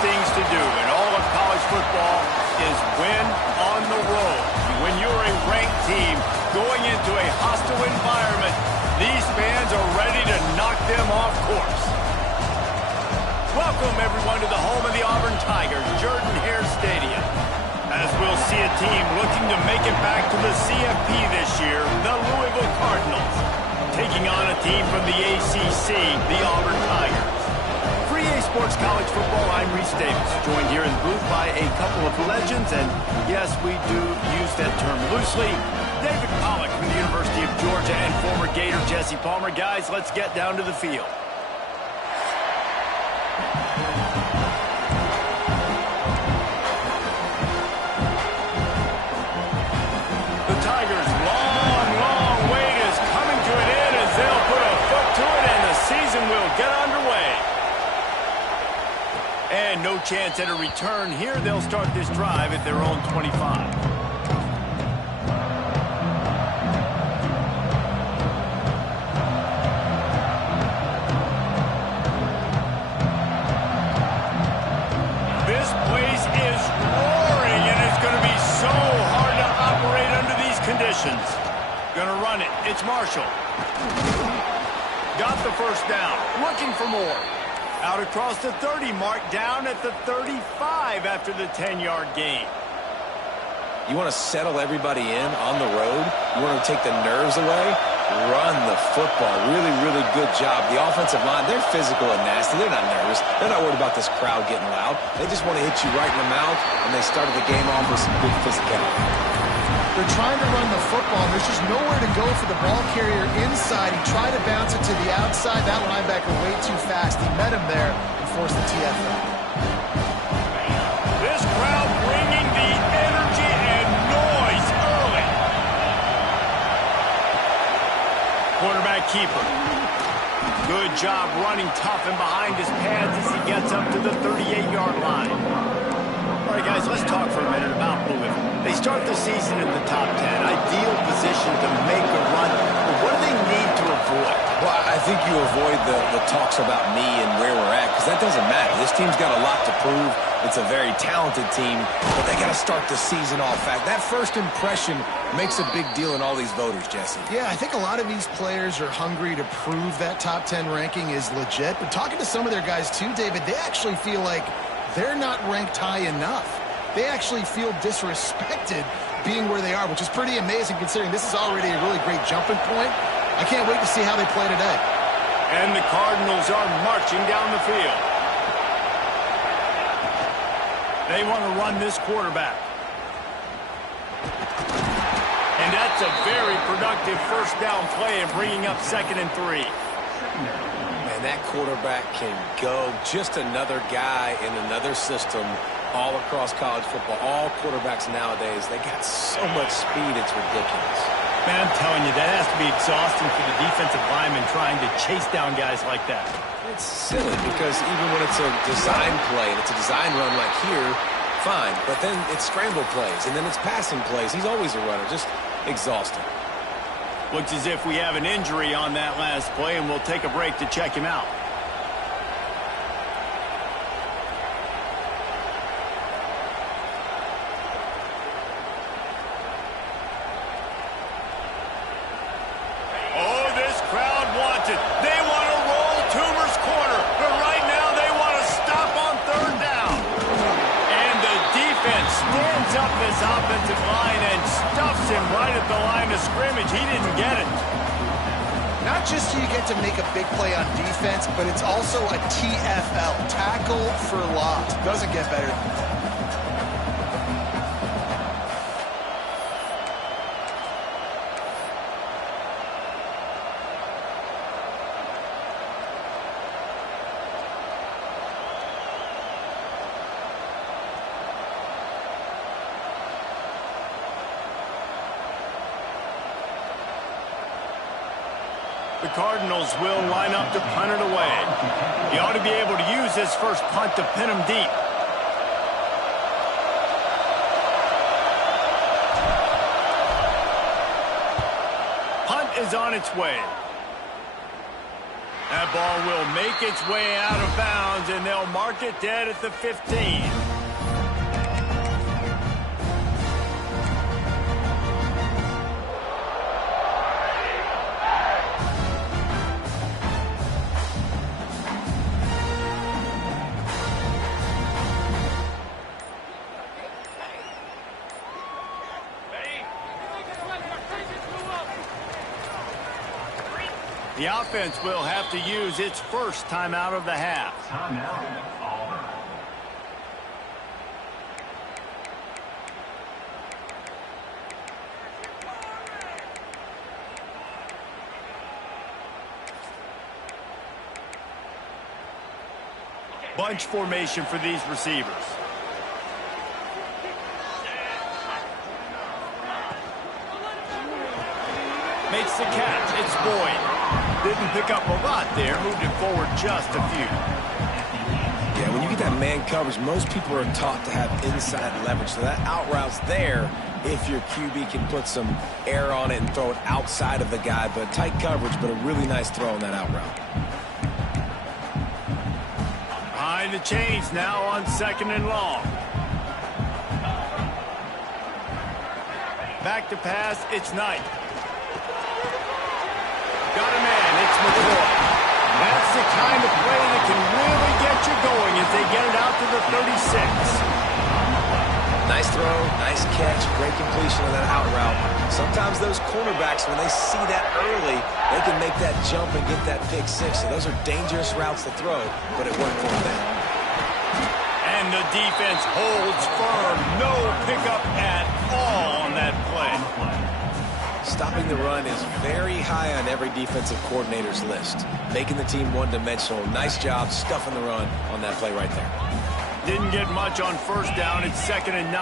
things to do in all of college football is win on the road. When you're a ranked team going into a hostile environment, these fans are ready to knock them off course. Welcome, everyone, to the home of the Auburn Tigers, Jordan-Hare Stadium. As we'll see a team looking to make it back to the CFP this year, the Louisville Cardinals, taking on a team from the ACC, the Auburn Tigers. For EA Sports College Football, I'm Reese Davis, joined here in the booth by a couple of legends, and yes, we do use that term loosely. David Pollack from the University of Georgia and former Gator Jesse Palmer. Guys, let's get down to the field. The Tigers' long wait is coming to an end as they'll put a foot to it and the season will get underway. And no chance at a return here. They'll start this drive at their own 25. This place is roaring, and it's going to be so hard to operate under these conditions. Gonna run it. It's Marshall. Got the first down. Looking for more. Out across the 30 mark, down at the 35 after the 10-yard gain. You want to settle everybody in on the road? You want to take the nerves away? Run the football. Really, really good job. The offensive line, they're physical and nasty. They're not nervous. They're not worried about this crowd getting loud. They just want to hit you right in the mouth, and they started the game off with some good physicality. They're trying to run the football, and there's just nowhere to go for the ball carrier inside. He tried to bounce it to the outside. That linebacker way too fast. He met him there and forced the TFL. This crowd bringing the energy and noise early. Quarterback keeper. Good job running tough and behind his pads as he gets up to the 38-yard line. All right, guys, let's talk for a minute about Louisville. They start the season in the top 10. Ideal position to make a run. But what do they need to avoid? Well, I think you avoid the talks about me and where we're at, because that doesn't matter. This team's got a lot to prove. It's a very talented team, but they got to start the season off fast. That first impression makes a big deal in all these voters, Jesse. Yeah, I think a lot of these players are hungry to prove that top 10 ranking is legit. But talking to some of their guys too, David, they actually feel like they're not ranked high enough. They actually feel disrespected being where they are, which is pretty amazing considering this is already a really great jumping point. I can't wait to see how they play today. And the Cardinals are marching down the field. They want to run this quarterback. And that's a very productive first down play and bringing up 2nd and 3. Man, that quarterback can go. Just another guy in another system all across college football. All quarterbacks nowadays, they got so much speed, it's ridiculous. Man, I'm telling you, that has to be exhausting for the defensive lineman trying to chase down guys like that. It's silly because even when it's a design play and it's a design run like here, fine. But then it's scramble plays and then it's passing plays. He's always a runner, just exhausting. Looks as if we have an injury on that last play, and we'll take a break to check him out. Oh, this crowd wants it. They want to roll Toomer's corner, but right now they want to stop on 3rd down. And the defense stands up this offensive line and stuffs him right at the line of scrimmage. He didn't get it. Not just do you get to make a big play on defense, but it's also a TFL, tackle for loss. Doesn't get better than that. The Cardinals will line up to punt it away. He ought to be able to use this first punt to pin him deep. Punt is on its way. That ball will make its way out of bounds, and they'll mark it dead at the 15. The offense will have to use its first timeout of the half. Bunch formation for these receivers. Makes the catch. It's Boyd. Didn't pick up a lot there. Moved it forward just a few. Yeah, when you get that man coverage, most people are taught to have inside leverage. So that out route's there if your QB can put some air on it and throw it outside of the guy. But tight coverage, but a really nice throw on that out route. Behind the chains now on 2nd and long. Back to pass. It's Knight. Got a man, it's McCoy. That's the kind of play that can really get you going as they get it out to the 36. Nice throw, nice catch, great completion of that out route. Sometimes those cornerbacks, when they see that early, they can make that jump and get that pick six. So those are dangerous routes to throw, but it worked for them then. And the defense holds firm. No pickup at all on that play. Stopping the run is very high on every defensive coordinator's list. Making the team one-dimensional. Nice job stuffing the run on that play right there. Didn't get much on 1st down. It's 2nd and 9.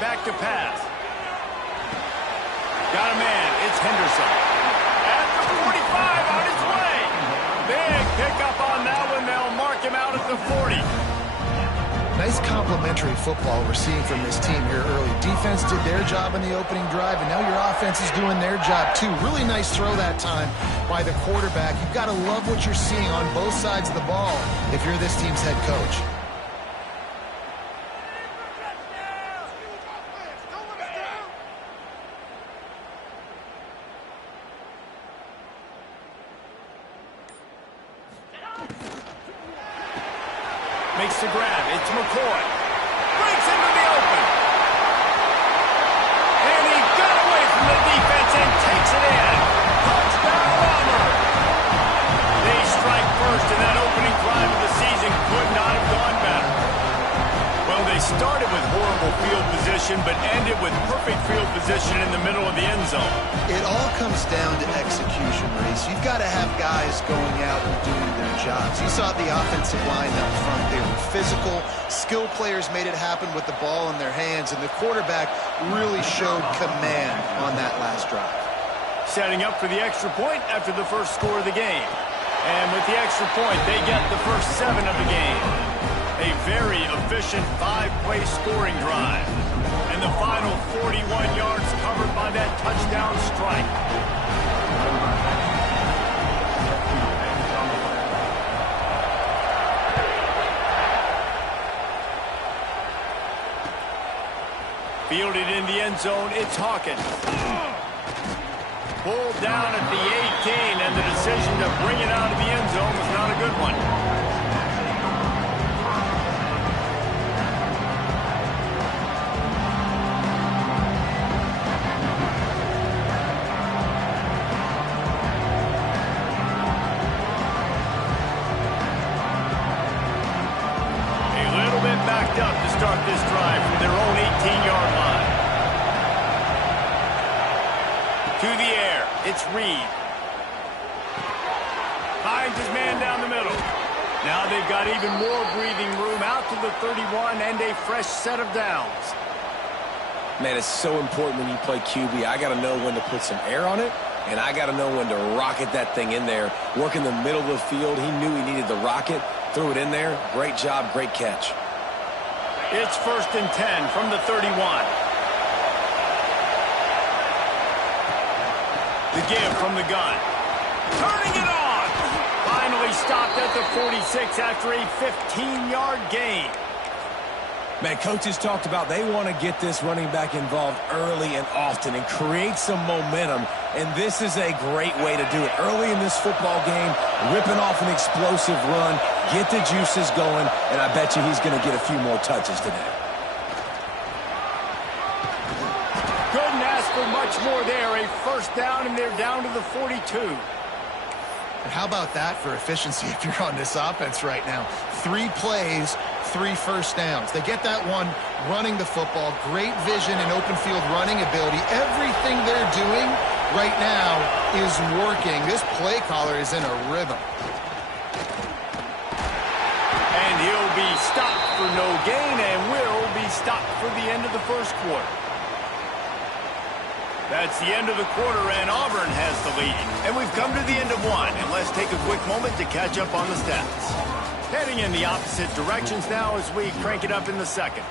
Back to pass. Got a man. It's Henderson. At the 45 on his way. Big pickup on that one. They'll mark him out at the 40. Nice complementary football we're seeing from this team here early. Defense did their job in the opening drive, and now your offense is doing their job too. Really nice throw that time by the quarterback. You've got to love what you're seeing on both sides of the ball if you're this team's head coach. Makes the grab. It's McCoy. Breaks into the open. And he got away from the defense and takes it in. Touchdown, Auburn. They strike first, and that opening drive of the season could not have gone better. Well, they started with horrible field position, but ended with perfect field position in the middle of the end zone. It all comes down to execution, Reese. You've got to have guys going out and doing their jobs. You saw the offensive line up front. They were physical. Skill players made it happen with the ball in their hands, and the quarterback really showed command on that last drive. Setting up for the extra point after the first score of the game. And with the extra point, they get the first 7 of the game. A very efficient 5-play scoring drive. And the final 41 yards covered by that touchdown strike. Fielded in the end zone, it's Hawkins. Pulled down at the 18, and the decision to bring it out of the end zone was not a good one. Backed up to start this drive from their own 18-yard line. To the air, it's Reed. Finds his man down the middle. Now they've got even more breathing room out to the 31 and a fresh set of downs. Man, it's so important when you play QB. I got to know when to put some air on it, and I got to know when to rocket that thing in there. Work in the middle of the field. He knew he needed the rocket. Threw it in there. Great job, great catch. It's 1st and 10 from the 31. The give from the gun. Turning it on. stopped at the 46 after a 15-yard gain. Man, coaches talked about they want to get this running back involved early and often and create some momentum, and this is a great way to do it. Early in this football game, ripping off an explosive run, get the juices going, and I bet you he's going to get a few more touches today. Couldn't ask for much more there. A first down, and they're down to the 42. And how about that for efficiency if you're on this offense right now? 3 plays, 3 first downs. They get that one running the football, great vision and open field running ability. Everything they're doing right now is working. This play caller is in a rhythm. And he'll be stopped for no gain and will be stopped for the end of the first quarter. That's the end of the quarter, and Auburn has the lead. And we've come to the end of one, and let's take a quick moment to catch up on the stats. Heading in the opposite directions now as we crank it up in the second.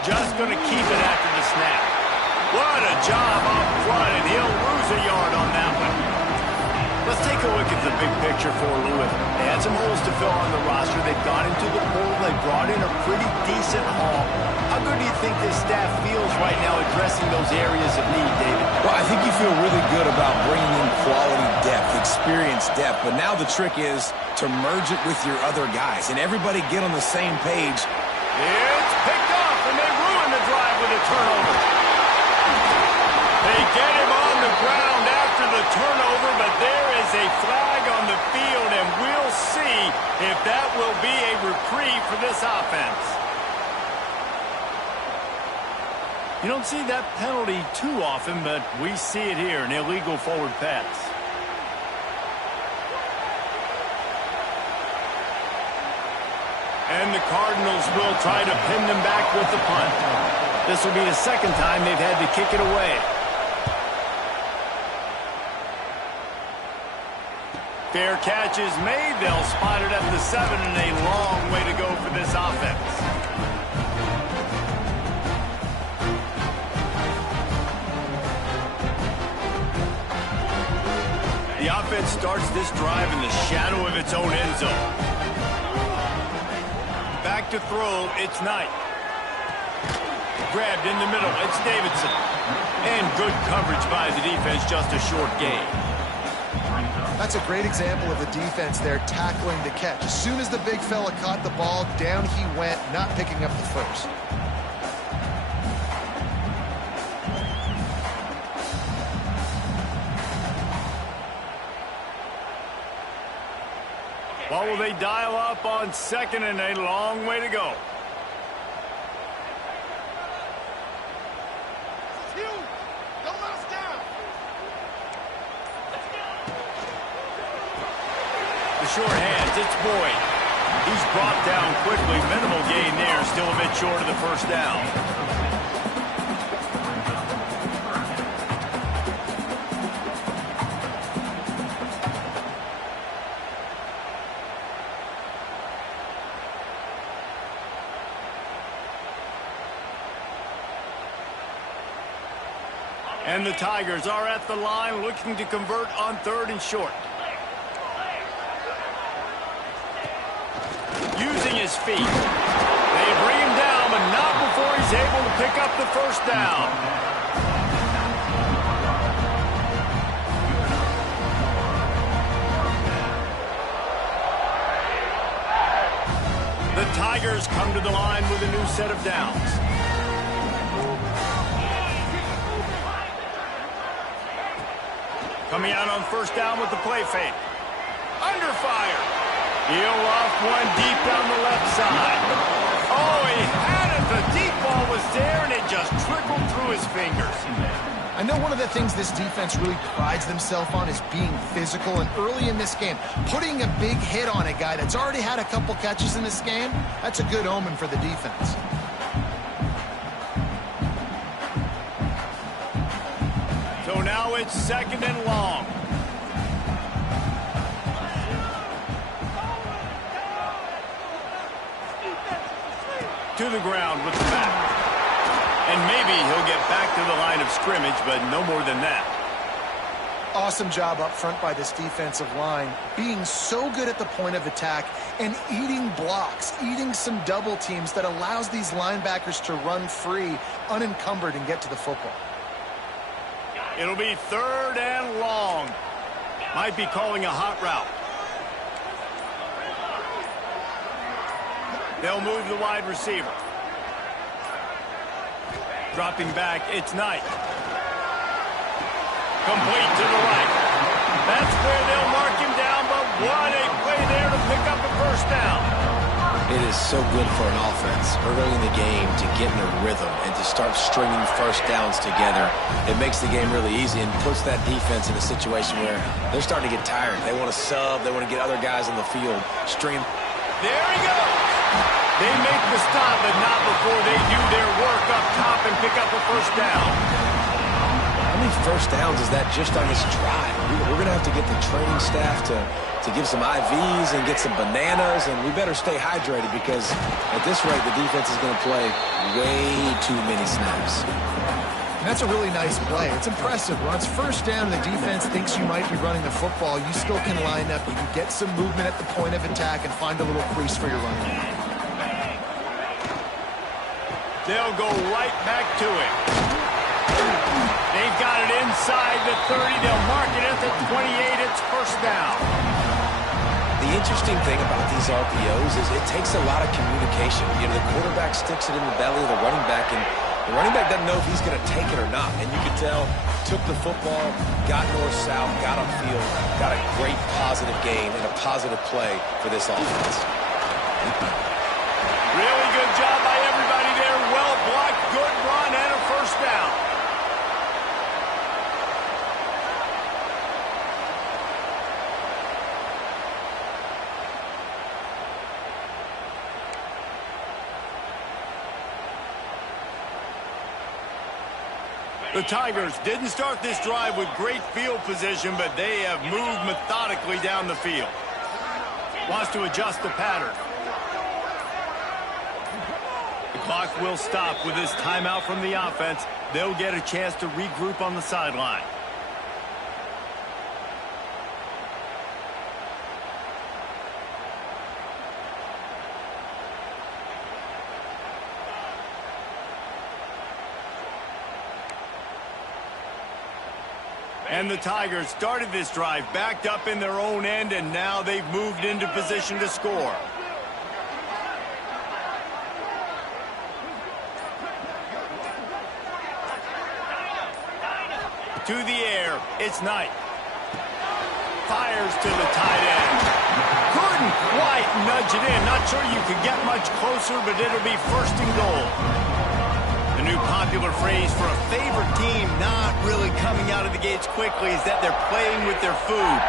Just going to keep it after the snap. What a job up front, and he'll lose a yard on that one. Let's take a look at the big picture for Louisville. They had some holes to fill on the roster. They've gone into the portal. They brought in a pretty decent haul. How good do you think this staff feels right now addressing those areas of need, David? Well, I think you feel really good about bringing in quality depth, experience depth, but now the trick is to merge it with your other guys and everybody get on the same page. It's picked off, and they ruin the drive with a turnover. They get him on the ground after the turnover, but there is a flag on the field, and we'll see if that will be a reprieve for this offense. You don't see that penalty too often, but we see it here, an illegal forward pass. And the Cardinals will try to pin them back with the punt. This will be the second time they've had to kick it away. Fair catch is made. They'll spot it at the 7, and a long way to go for this offense. The offense starts this drive in the shadow of its own end zone. Back to throw, it's Knight. Grabbed in the middle, it's Davidson. And good coverage by the defense, just a short gain. That's a great example of the defense there tackling the catch. As soon as the big fella caught the ball, down he went, not picking up the first. What will they dial up on second, and a long way to go? The short hands, it's Boyd. He's brought down quickly. Minimal gain there, still a bit short of the first down. And the Tigers are at the line looking to convert on 3rd and short. Using his feet. They bring him down, but not before he's able to pick up the first down. The Tigers come to the line with a new set of downs. Coming out on first down with the play fake. Under fire. He'll off one deep down the left side. Oh, he had it. The deep ball was there, and it just trickled through his fingers. I know one of the things this defense really prides themselves on is being physical, and early in this game, putting a big hit on a guy that's already had a couple catches in this game, that's a good omen for the defense. Now it's 2nd and long. To the ground with the back. And maybe he'll get back to the line of scrimmage, but no more than that. Awesome job up front by this defensive line, being so good at the point of attack and eating blocks, eating some double teams that allows these linebackers to run free, unencumbered, and get to the football. It'll be 3rd and long. Might be calling a hot route. They'll move the wide receiver. Dropping back, it's Knight. Complete to the right. That's where they'll mark him down, but what a play there to pick up a 1st down. It is so good for an offense early in the game to get in a rhythm and to start stringing 1st downs together. It makes the game really easy and puts that defense in a situation where they're starting to get tired. They want to sub. They want to get other guys on the field. String. There he goes. They make the stop, but not before they do their work up top and pick up a 1st down. How many 1st downs is that just on this drive? We're going to have to get the training staff to give some IVs and get some bananas, and we better stay hydrated because at this rate, the defense is going to play way too many snaps. And that's a really nice play. It's impressive. Once 1st down and the defense thinks you might be running the football, you still can line up. You can get some movement at the point of attack and find a little crease for your running back. They'll go right back to it. They've got it inside the 30. They'll mark it at the 28. It's 1st down. The interesting thing about these RPOs is it takes a lot of communication. You know, the quarterback sticks it in the belly of the running back, and the running back doesn't know if he's going to take it or not. And you can tell, took the football, got north-south, got upfield, got a great positive gain and a positive play for this offense. Really good job by everybody there. Well blocked, good run, and a 1st down. The Tigers didn't start this drive with great field position, but they have moved methodically down the field. Wants to adjust the pattern. The clock will stop with this timeout from the offense. They'll get a chance to regroup on the sideline. And the Tigers started this drive backed up in their own end, and now they've moved into position to score. To the air, it's Knight. Fires to the tight end. Couldn't quite nudge it in. Not sure you could get much closer, but it'll be 1st and goal. The new popular phrase for a favorite team not really coming out of the gates quickly is that they're playing with their food.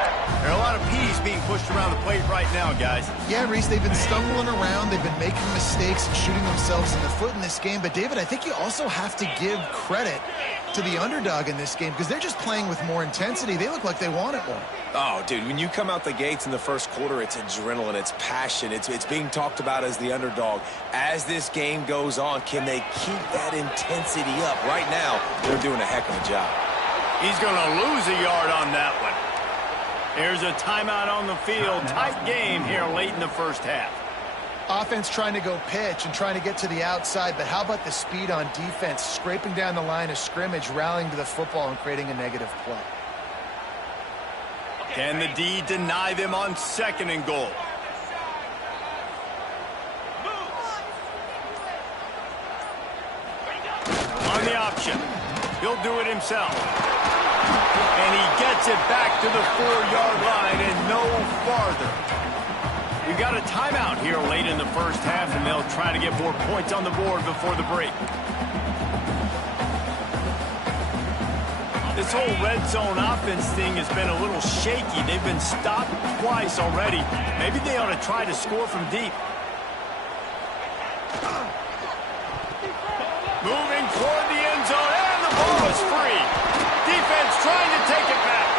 There are a lot of peas being pushed around the plate right now, guys. Yeah, Reese, they've been stumbling around. They've been making mistakes and shooting themselves in the foot in this game. But, David, I think you also have to give credit to the underdog in this game because they're just playing with more intensity. They look like they want it more. Oh, dude, when you come out the gates in the 1st quarter, it's adrenaline, it's passion, it's being talked about as the underdog. As this game goes on, can they keep that intensity up? Right now, they're doing a heck of a job. He's going to lose a yard on that one. Here's a timeout on the field. Tight game here late in the 1st half. Offense trying to go pitch and trying to get to the outside, but how about the speed on defense, scraping down the line of scrimmage, rallying to the football and creating a negative play. Can the D deny them on 2nd and goal? On the option. He'll do it himself. And he gets it back to the 4-yard line and no farther. We've got a timeout here late in the 1st half, and they'll try to get more points on the board before the break. This whole red zone offense thing has been a little shaky. They've been stopped twice already. Maybe they ought to try to score from deep. Moving toward the end zone, and the ball is free. Defense trying to take it back.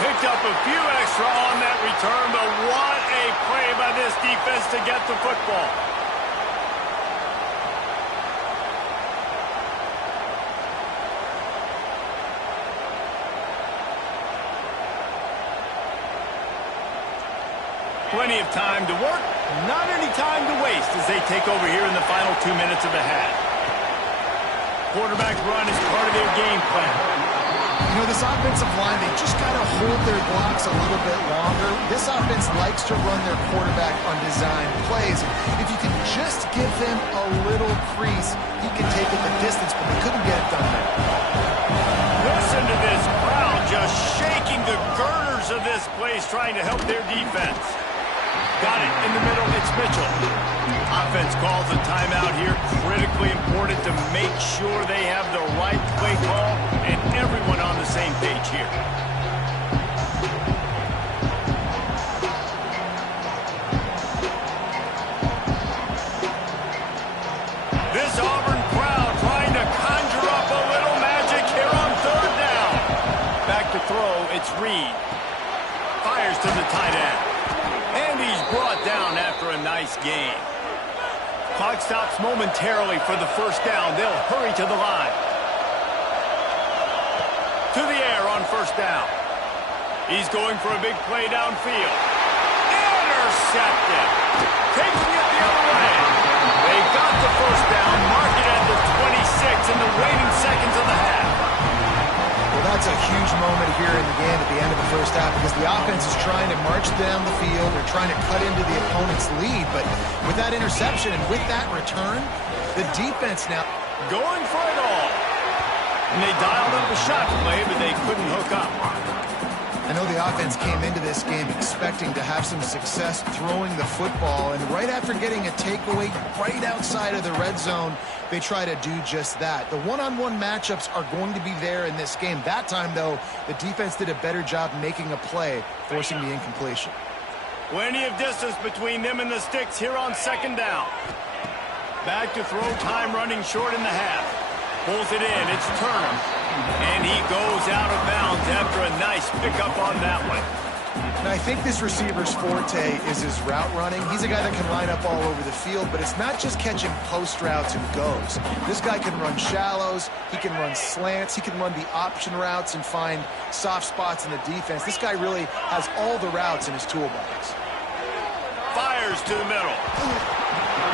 Picked up a few extra on that return, but what a play by this defense to get the football. Plenty of time to work, not any time to waste as they take over here in the final 2 minutes of the half. Quarterback run is part of their game plan. You know, this offensive line, they just got to hold their blocks a little bit longer. This offense likes to run their quarterback on design plays. If you can just give him a little crease, he can take it the distance, but they couldn't get it done there. Listen to this crowd just shaking the girders of this place, trying to help their defense. Got it in the middle, it's Mitchell. Offense calls a timeout here. Critically important to make sure they have the right play call and everyone on the same page here. This Auburn crowd trying to conjure up a little magic here on third down. Back to throw, it's Reed. Fires to the tight end. And he's brought down after a nice gain. Clock stops momentarily for the first down. They'll hurry to the line. To the air on first down. He's going for a big play downfield. Intercepted. Taking it the other way. They got the first down. Mark it at the 26 in the waning seconds of the half. Well, that's a huge moment here in the game at the end of the first half because the offense is trying to march down the field. They're trying to cut into the opponent's lead. But with that interception and with that return, the defense now going for it all. And they dialed up a shot play, but they couldn't hook up. I know the offense came into this game expecting to have some success throwing the football, and right after getting a takeaway right outside of the red zone, they try to do just that. The one-on-one matchups are going to be there in this game. That time, though, the defense did a better job making a play, forcing the incompletion. Plenty of distance between them and the sticks here on second down. Back to throw, time running short in the half. Pulls it in, it's Turner. And he goes out of bounds after a nice pickup on that one. And I think this receiver's forte is his route running. He's a guy that can line up all over the field, but it's not just catching post routes and goes. This guy can run shallows, he can run slants, he can run the option routes and find soft spots in the defense. This guy really has all the routes in his toolbox. Fires to the middle.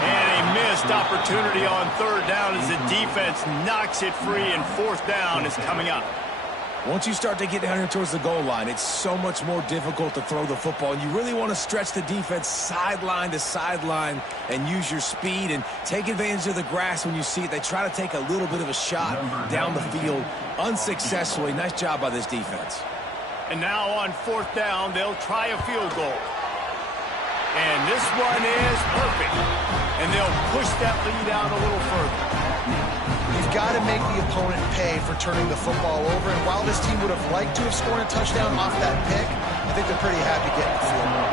And a missed opportunity on third down as the defense knocks it free, and fourth down is coming up. Once you start to get down here towards the goal line, it's so much more difficult to throw the football. And you really want to stretch the defense sideline to sideline and use your speed and take advantage of the grass when you see it. They try to take a little bit of a shot down the field unsuccessfully. Nice job by this defense. And now on fourth down, they'll try a field goal. And this one is perfect. And they'll push that lead out a little further. You've got to make the opponent pay for turning the football over. And while this team would have liked to have scored a touchdown off that pick, I think they're pretty happy getting the field goal.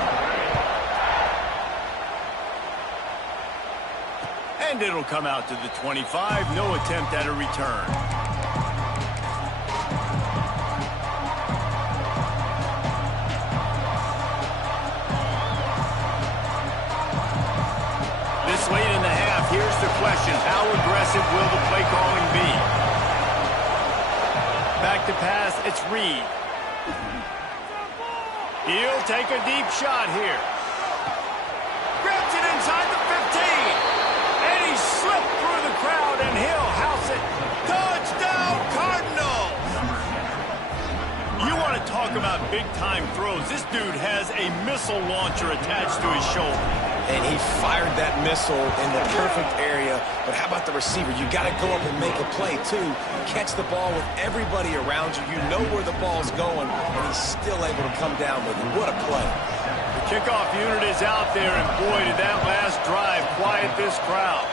And it'll come out to the 25. No attempt at a return. Late in the half, here's the question. How aggressive will the play calling be? Back to pass, it's Reed. He'll take a deep shot here. Grabs it inside the 15. And he slipped through the crowd, and he'll house it. Touchdown, Cardinals! You want to talk about big-time throws. This dude has a missile launcher attached to his shoulder. And he fired that missile in the perfect area. But how about the receiver? You got to go up and make a play, too. Catch the ball with everybody around you. You know where the ball's going, and he's still able to come down with it. What a play. The kickoff unit is out there, and boy, did that last drive quiet this crowd.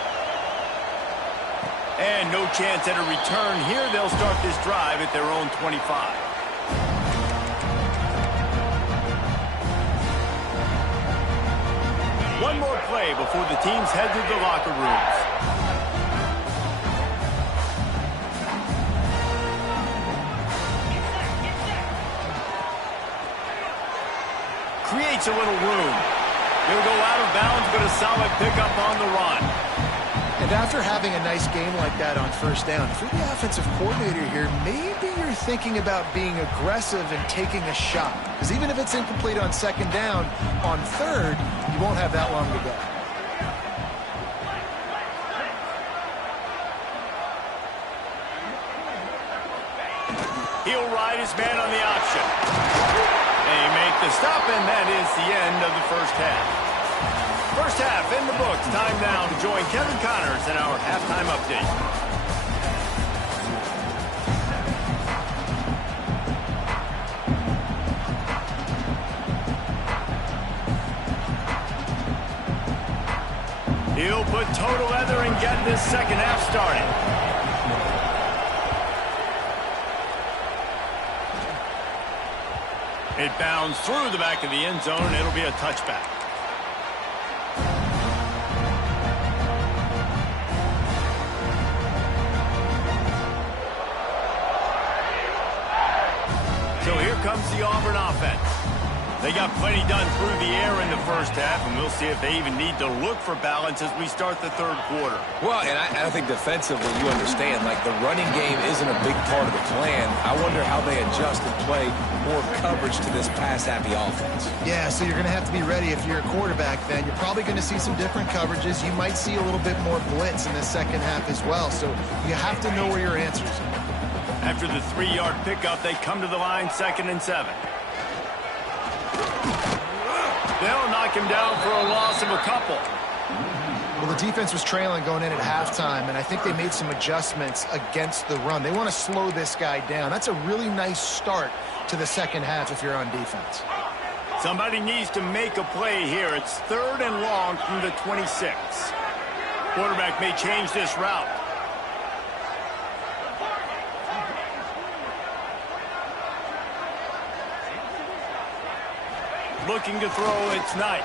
And no chance at a return here. They'll start this drive at their own 25. One more play before the teams head to the locker rooms. creates a little room. He'll go out of bounds, but a solid pickup on the run. And after having a nice game like that on first down, if you're the offensive coordinator here, maybe you're thinking about being aggressive and taking a shot. Because even if it's incomplete on second down, on third, you won't have that long to go. He'll ride his man on the option. They make the stop, and that is the end of the first half. First half in the books. Time now to join Kevin Connors in our halftime update. He'll put total leather and get this second half started. It bounds through the back of the end zone. It'll be a touchback. So here comes the Auburn offense. They got plenty done through the air in the first half, and we'll see if they even need to look for balance as we start the third quarter. Well, and I think defensively, you understand, like the running game isn't a big part of the plan. I wonder how they adjust and play more coverage to this pass-happy offense. Yeah, so you're going to have to be ready if you're a quarterback then. You're probably going to see some different coverages. You might see a little bit more blitz in the second half as well, so you have to know where your answers are. After the 3-yard pickup, they come to the line 2nd and 7. They'll knock him down for a loss of a couple. Well, the defense was trailing going in at halftime, and I think they made some adjustments against the run. They want to slow this guy down. That's a really nice start to the second half if you're on defense. Somebody needs to make a play here. It's 3rd and long from the 26. Quarterback may change this route. Looking to throw, it's Knight.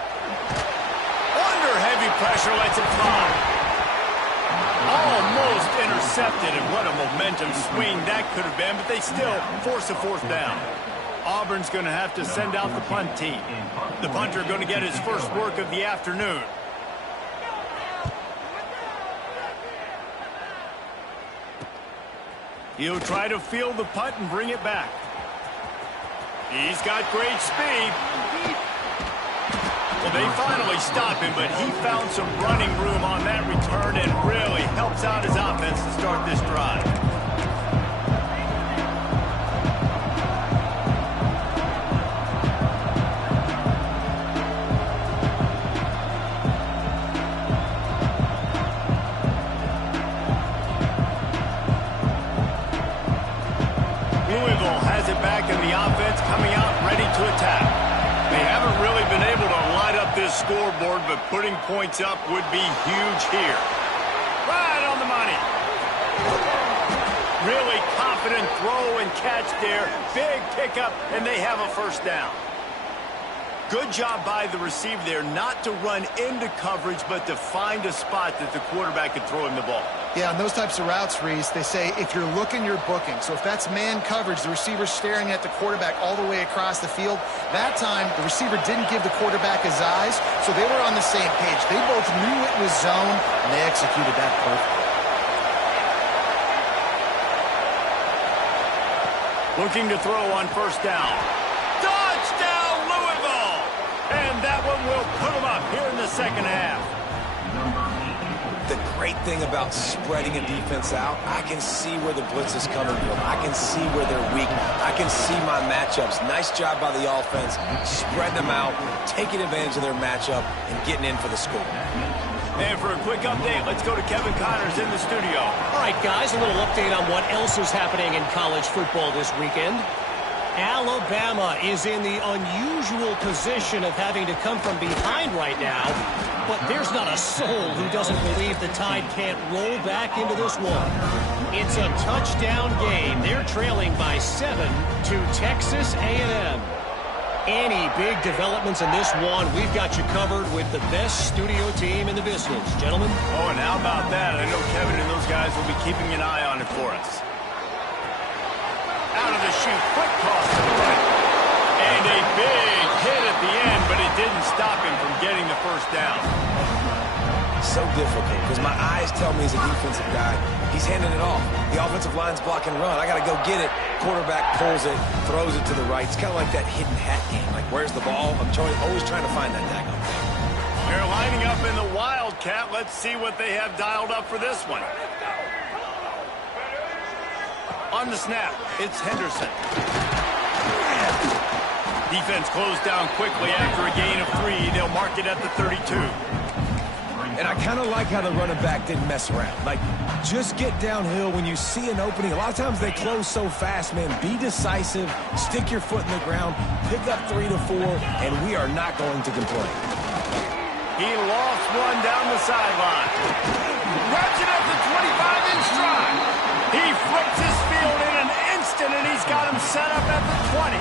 Under heavy pressure, lets it fly. Almost intercepted, and what a momentum swing that could have been, but they still force a 4th down. Auburn's going to have to send out the punt team. The punter going to get his first work of the afternoon. He'll try to field the punt and bring it back. He's got great speed. Well, they finally stop him, but he found some running room on that return and really helps out his offense to start this drive. Louisville has it back in the offense, coming out ready to attack. They haven't really been able to light up this scoreboard, but putting points up would be huge here. Right on the money. Really confident throw and catch there. Big pickup, and they have a first down. Good job by the receiver there not to run into coverage, but to find a spot that the quarterback could throw him the ball. Yeah, on those types of routes, Reese, they say if you're looking, you're booking. So if that's man coverage, the receiver's staring at the quarterback all the way across the field. That time, the receiver didn't give the quarterback his eyes, so they were on the same page. They both knew it was zone, and they executed that perfectly. Looking to throw on first down. Touchdown, Louisville! And that one will put them up here in the second half. The great thing about spreading a defense out, I can see where the blitz is coming from. I can see where they're weak. I can see my matchups. Nice job by the offense, spreading them out, taking advantage of their matchup, and getting in for the score. And for a quick update, let's go to Kevin Connors in the studio. All right, guys, a little update on what else is happening in college football this weekend. Alabama is in the unusual position of having to come from behind right now, but there's not a soul who doesn't believe the Tide can't roll back into this one. It's a touchdown game. They're trailing by 7 to Texas A&M. Any big developments in this one, we've got you covered with the best studio team in the business. Gentlemen? Oh, and how about that? I know Kevin and those guys will be keeping an eye on it for us. Out of the chute, quick cross to the right. And a big hit at the end, but it didn't stop him from getting the first down. So difficult because my eyes tell me as a defensive guy, he's handing it off. The offensive line's blocking run. I got to go get it. Quarterback pulls it, throws it to the right. It's kind of like that hidden hat game. Like, where's the ball? I'm always trying to find that daggone thing. They're lining up in the Wildcat. Let's see what they have dialed up for this one. On the snap, it's Henderson. Defense closed down quickly after a gain of 3. They'll mark it at the 32. And I kind of like how the running back didn't mess around. Like, just get downhill when you see an opening. A lot of times they close so fast, man. Be decisive, stick your foot in the ground, pick up 3 to 4, and we are not going to complain. He lost one down the sideline. Grabs it at the 25 in stride. He flips his field in an instant, and he's got him set up at the 20.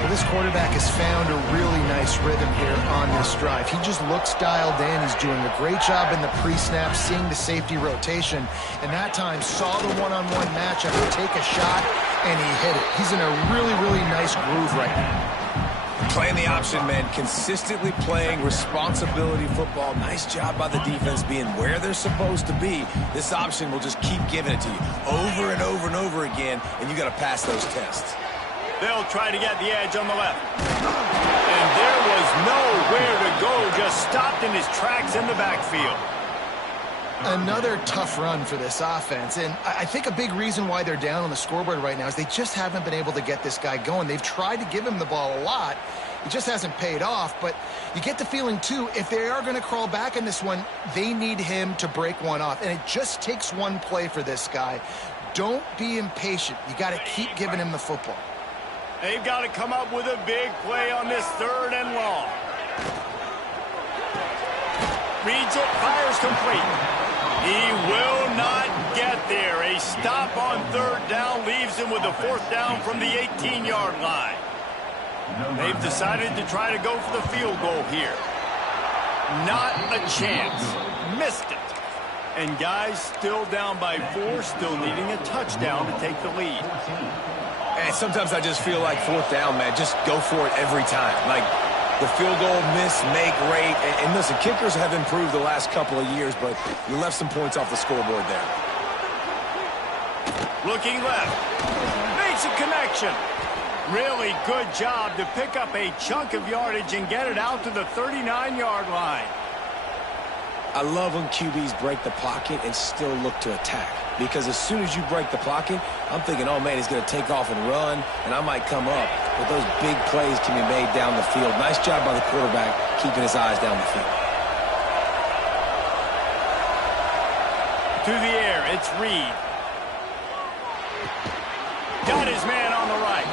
Well, this quarterback has found a really nice rhythm here on this drive. He just looks dialed in. He's doing a great job in the pre-snap, seeing the safety rotation, and that time saw the one-on-one matchup, take a shot, and he hit it. He's in a really, really nice groove right now. Playing the option, man. Consistently playing responsibility football. Nice job by the defense being where they're supposed to be. This option will just keep giving it to you over and over and over again, and you got to pass those tests. They'll try to get the edge on the left. And there was nowhere to go, just stopped in his tracks in the backfield. Another tough run for this offense, and I think a big reason why they're down on the scoreboard right now is they just haven't been able to get this guy going. They've tried to give him the ball a lot. It just hasn't paid off, but you get the feeling, too, if they are going to crawl back in this one, they need him to break one off, and it just takes one play for this guy. Don't be impatient. You got to keep giving him the football. They've got to come up with a big play on this 3rd and long. Reads it, fires complete. He will not get there. A stop on 3rd down leaves him with a 4th down from the 18-yard line. They've decided to try to go for the field goal here. Not a chance. Missed it. And guys still down by 4, still needing a touchdown to take the lead. And sometimes I just feel like 4th down, man. Just go for it every time. Like, the field goal miss, make rate. And listen, kickers have improved the last couple of years, but you left some points off the scoreboard there. Looking left. Makes a connection. Really good job to pick up a chunk of yardage and get it out to the 39-yard line. I love when QBs break the pocket and still look to attack. Because as soon as you break the pocket, I'm thinking, oh, man, he's going to take off and run, and I might come up. But those big plays can be made down the field. Nice job by the quarterback keeping his eyes down the field. To the air, it's Reed. Got his man on the right.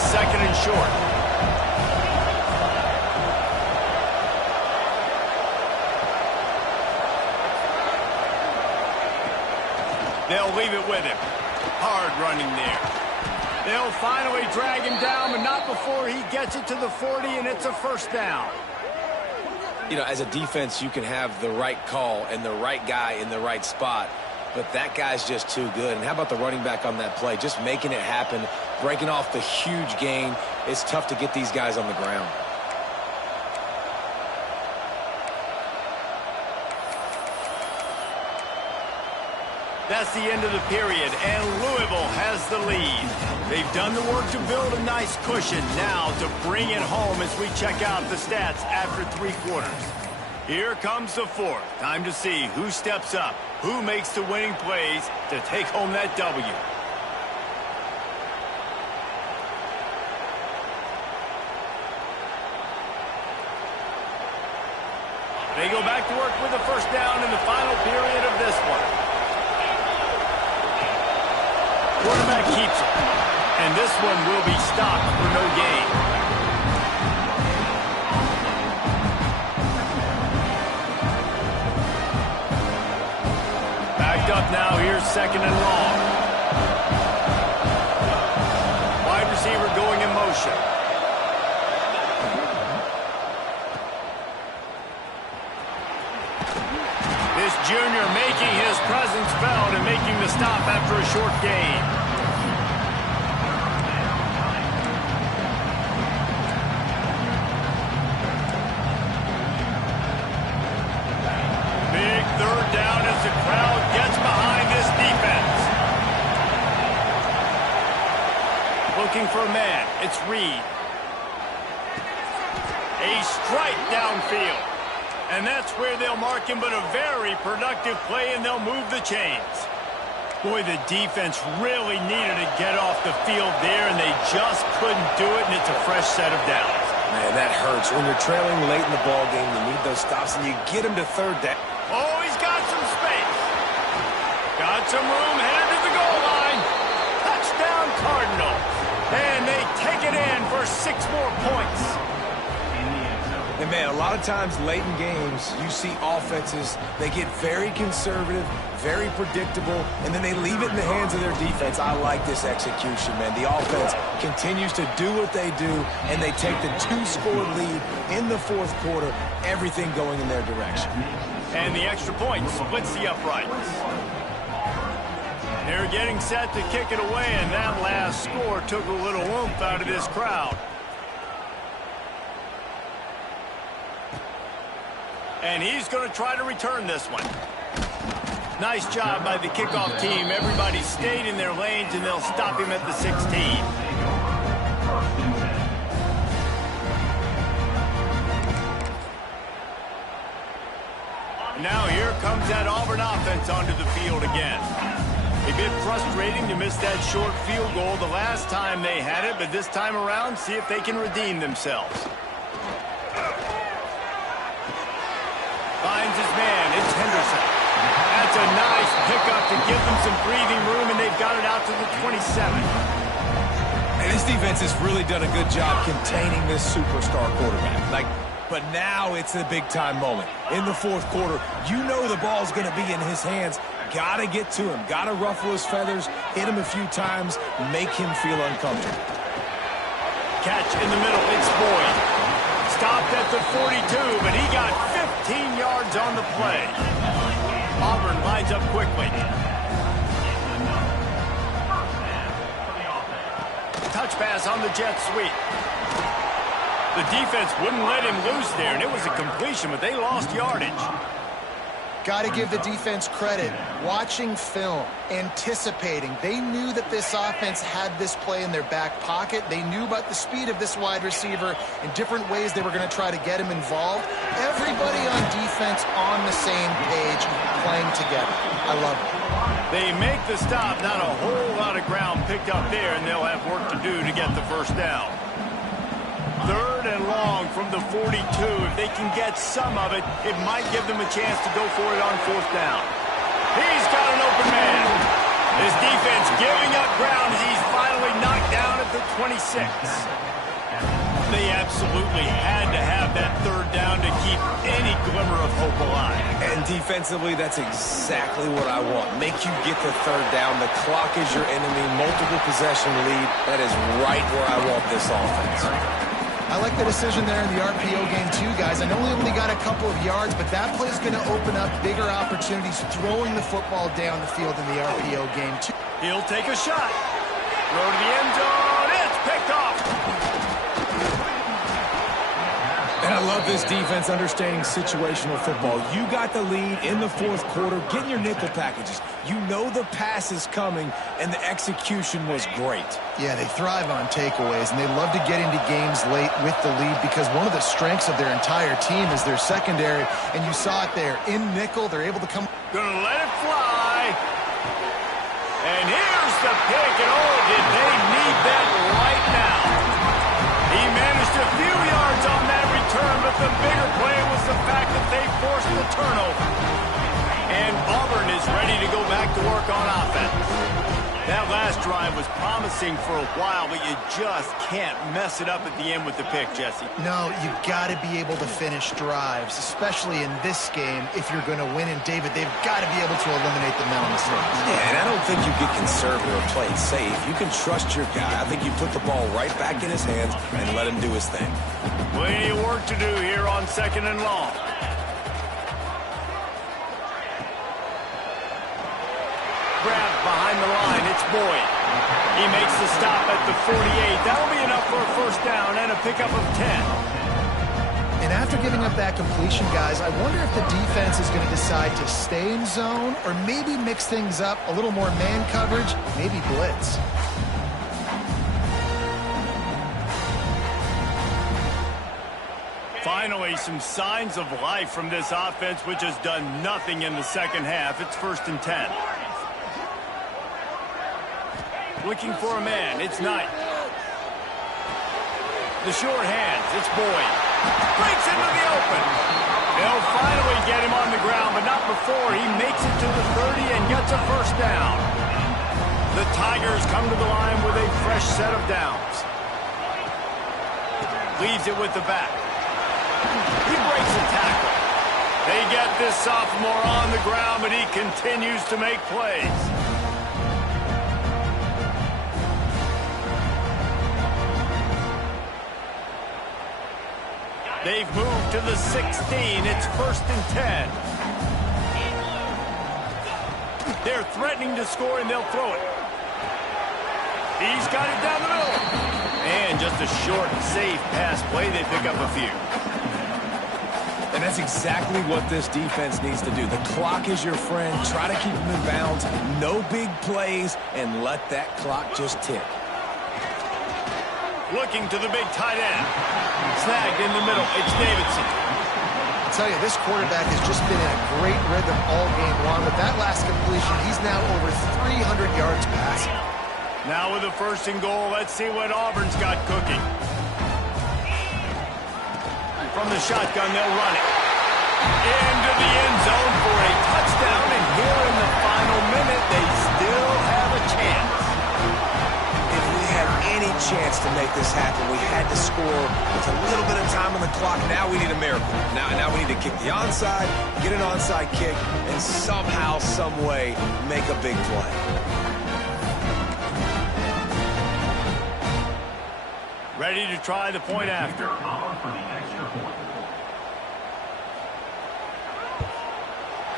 Second and short. They'll leave it with him. Hard running there. They'll finally drag him down, but not before he gets it to the 40, and it's a 1st down. You know, as a defense, you can have the right call and the right guy in the right spot, but that guy's just too good. And how about the running back on that play? Just making it happen, breaking off the huge gain. It's tough to get these guys on the ground. That's the end of the period, and Louisville has the lead. They've done the work to build a nice cushion. Now to bring it home as we check out the stats after 3 quarters. Here comes the 4th. Time to see who steps up, who makes the winning plays to take home that W. They go back to work with the 1st down in the final period of this one. Quarterback keeps it, and this one will be stopped for no gain. Backed up now, here's 2nd and long. Wide receiver going in motion. Jr. making his presence felt and making the stop after a short gain. Big third down as the crowd gets behind this defense. Looking for a man. It's Reed. A strike downfield. And that's where they'll mark him, but a very productive play, and they'll move the chains. Boy, the defense really needed to get off the field there, and they just couldn't do it, and it's a fresh set of downs. Man, that hurts. When you're trailing late in the ball game, you need those stops, and you get him to third down. Oh, he's got some space. Got some room, headed to the goal line. Touchdown, Cardinals. And they take it in for 6 more points. And, man, a lot of times late in games, you see offenses, they get very conservative, very predictable, and then they leave it in the hands of their defense. I like this execution, man. The offense continues to do what they do, and they take the 2-score lead in the fourth quarter, everything going in their direction. And the extra point splits the uprights. They're getting set to kick it away, and that last score took a little oomph out of this crowd. And he's going to try to return this one. Nice job by the kickoff team. Everybody stayed in their lanes, and they'll stop him at the 16. Now here comes that Auburn offense onto the field again. A bit frustrating to miss that short field goal the last time they had it, but this time around, see if they can redeem themselves. Finds his man. It's Henderson. That's a nice pickup to give them some breathing room, and they've got it out to the 27. And this defense has really done a good job containing this superstar quarterback. But now it's a big-time moment. In the fourth quarter, you know the ball's going to be in his hands. Got to get to him. Got to ruffle his feathers, hit him a few times, make him feel uncomfortable. Catch in the middle. It's Boyd. Stopped at the 42, but he got 15 yards on the play. Auburn lines up quickly. Touch pass on the jet sweep. The defense wouldn't let him loose there, and it was a completion, but they lost yardage. Got to give the defense credit. Watching film, anticipating. They knew that this offense had this play in their back pocket. They knew about the speed of this wide receiver and different ways they were going to try to get him involved. Everybody on defense on the same page, playing together. I love it. They make the stop. Not a whole lot of ground picked up there, and they'll have work to do to get the first down. Third and long from the 42. If they can get some of it, it might give them a chance to go for it on fourth down. He's got an open man. His defense giving up ground as he's finally knocked down at the 26. They absolutely had to have that third down to keep any glimmer of hope alive. And defensively, that's exactly what I want. Make you get the third down. The clock is your enemy. Multiple possession lead. That is right where I want this offense. I like the decision there in the RPO game too, guys. I know we only got a couple of yards, but that play is going to open up bigger opportunities throwing the football down the field in the RPO game too. He'll take a shot. Throw to the end zone. It's picked off. And I love this defense understanding situational football. You got the lead in the fourth quarter. Get in your nickel packages. You know the pass is coming, and the execution was great. Yeah, they thrive on takeaways, and they love to get into games late with the lead because one of the strengths of their entire team is their secondary, and you saw it there. In nickel, they're able to come. Gonna let it fly. And here's the pick, and oh, did they need that right now. He managed a few yards on that return, but the bigger play was the fact that they forced the turnover. And Auburn is ready to go back to work on offense. That last drive was promising for a while, but you just can't mess it up at the end with the pick, Jesse. No, you got to be able to finish drives, especially in this game if you're going to win. And, David, they've got to be able to eliminate the mental mistakes. Yeah, and I don't think you get conservative or play it safe. You can trust your guy. I think you put the ball right back in his hands and let him do his thing. Plenty of work to do here on second and long. grab behind the line. It's Boyd. He makes the stop at the 48. That'll be enough for a first down and a pickup of 10. And after giving up that completion, guys, I wonder if the defense is going to decide to stay in zone or maybe mix things up, a little more man coverage, maybe blitz. Finally, some signs of life from this offense, which has done nothing in the second half. It's 1st and 10. Looking for a man. It's Knight. The short hands. It's Boyd. Breaks into the open. They'll finally get him on the ground, but not before he makes it to the 30 and gets a first down. The Tigers come to the line with a fresh set of downs. Leaves it with the back. He breaks a tackle. They get this sophomore on the ground, but he continues to make plays. They've moved to the 16. It's 1st and 10. They're threatening to score, and they'll throw it. He's got it down the middle. And just a short, safe pass play. They pick up a few. And that's exactly what this defense needs to do. The clock is your friend. Try to keep them in bounds. No big plays, and let that clock just tick. Looking to the big tight end. Snagged in the middle. It's Davidson. I'll tell you, this quarterback has just been in a great rhythm all game long. With that last completion, he's now over 300 yards passing. Now with a 1st and goal, let's see what Auburn's got cooking. From the shotgun, they'll run it. Into the end zone for a touchdown, and here in the final minute, they still have a chance. If we had any chance to make this happen, we had to score with a little bit of time on the clock. Now we need a miracle. Now we need to kick the onside, get an onside kick, and somehow, some way, make a big play. Ready to try the point after.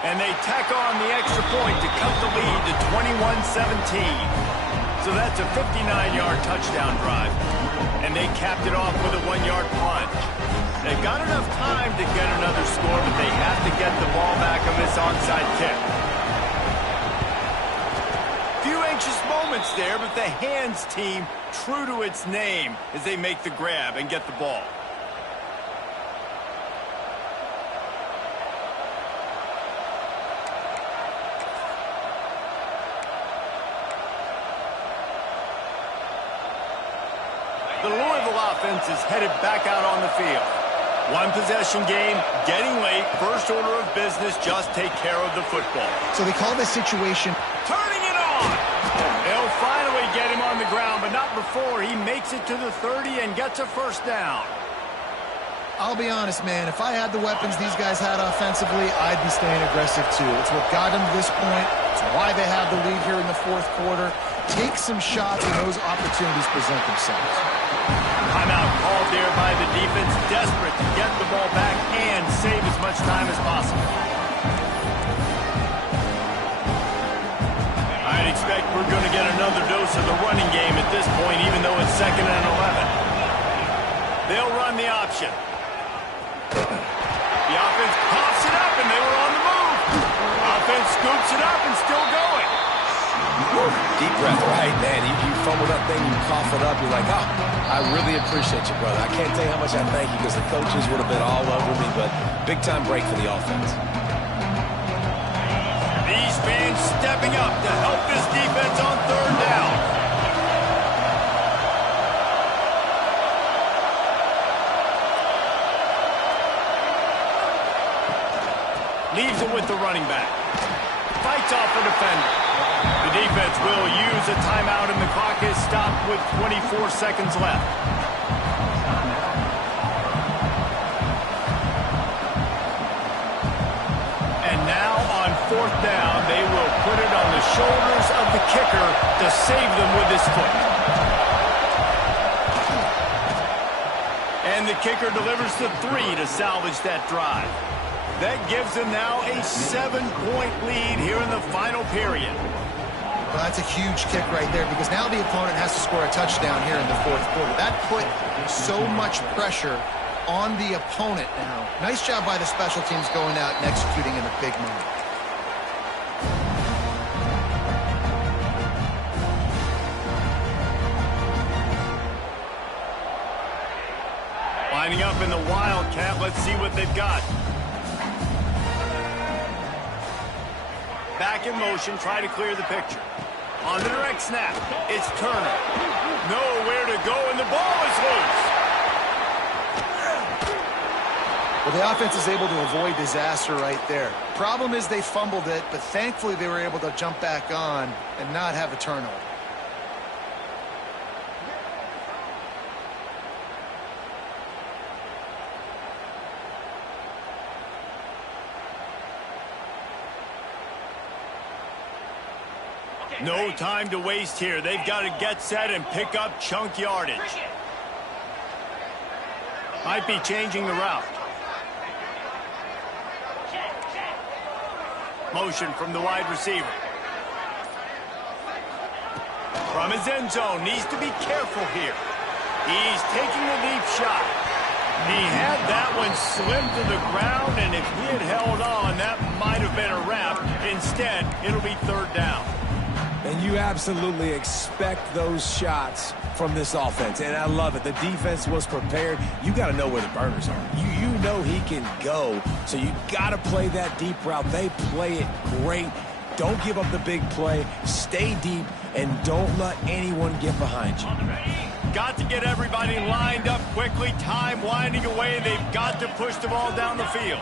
And they tack on the extra point to cut the lead to 21-17. So that's a 59-yard touchdown drive. And they capped it off with a 1-yard plunge. They've got enough time to get another score, but they have to get the ball back on this onside kick. Few anxious moments there, but the hands team true to its name as they make the grab and get the ball. The Louisville offense is headed back out on the field. One possession game, getting late, first order of business, just take care of the football. So they call this situation Turning it on! They'll finally get him on the ground, but not before he makes it to the 30 and gets a first down. I'll be honest, man, if I had the weapons these guys had offensively, I'd be staying aggressive too. It's what got them to this point. It's why they have the lead here in the 4th quarter. Take some shots when those opportunities present themselves. Timeout called there by the defense, desperate to get the ball back and save as much time as possible. I'd expect we're going to get another dose of the running game at this point, even though it's 2nd and 11. They'll run the option. The offense pops it up, and they were on the move. Offense scoops it up and still going. Deep breath, right, man. You fumble that thing, you cough it up, you're like, oh, I really appreciate you, brother. I can't tell you how much I thank you because the coaches would have been all over me, but big-time break for the offense. These fans stepping up to help this defense on 3rd down. Leaves it with the running back. Fights off a defender. The defense will use a timeout, and the clock is stopped with 24 seconds left. And now on 4th down, they will put it on the shoulders of the kicker to save them with his foot. And the kicker delivers the 3 to salvage that drive. That gives them now a 7-point lead here in the final period. Well, that's a huge kick right there because now the opponent has to score a touchdown here in the fourth quarter. That put so much pressure on the opponent now. Nice job by the special teams going out and executing in a big moment. Lining up in the Wildcat. Let's see what they've got. Back in motion, try to clear the picture. On the direct snap, it's Turner. Nowhere to go, and the ball is loose. Well, the offense is able to avoid disaster right there. Problem is they fumbled it, but thankfully they were able to jump back on and not have a turnover. No time to waste here. They've got to get set and pick up chunk yardage. Might be changing the route. Motion from the wide receiver. From his end zone. Needs to be careful here. He's taking a deep shot. He had that one slim to the ground, and if he had held on, that might have been a wrap. Instead, it'll be third down. And you absolutely expect those shots from this offense, and I love it. The defense was prepared. You got to know where the burners are. You know he can go, so you got to play that deep route. They play it great. Don't give up the big play. Stay deep, and don't let anyone get behind you. Got to get everybody lined up quickly. Time winding away. They've got to push the ball down the field.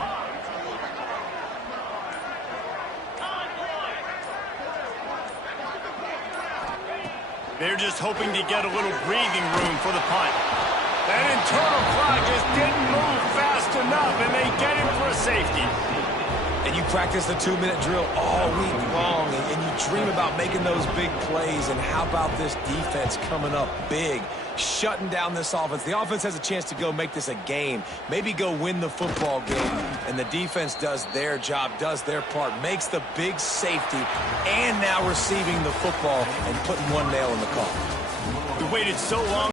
They're just hoping to get a little breathing room for the punt. That internal clock just didn't move fast enough, and they get him for a safety. And you practice the 2-minute drill all week long, and you dream about making those big plays. And how about this defense coming up big, shutting down this offense? The offense has a chance to go make this a game, maybe go win the football game. And the defense does their job, does their part, makes the big safety, and now receiving the football and putting one nail in the coffin. We waited so long.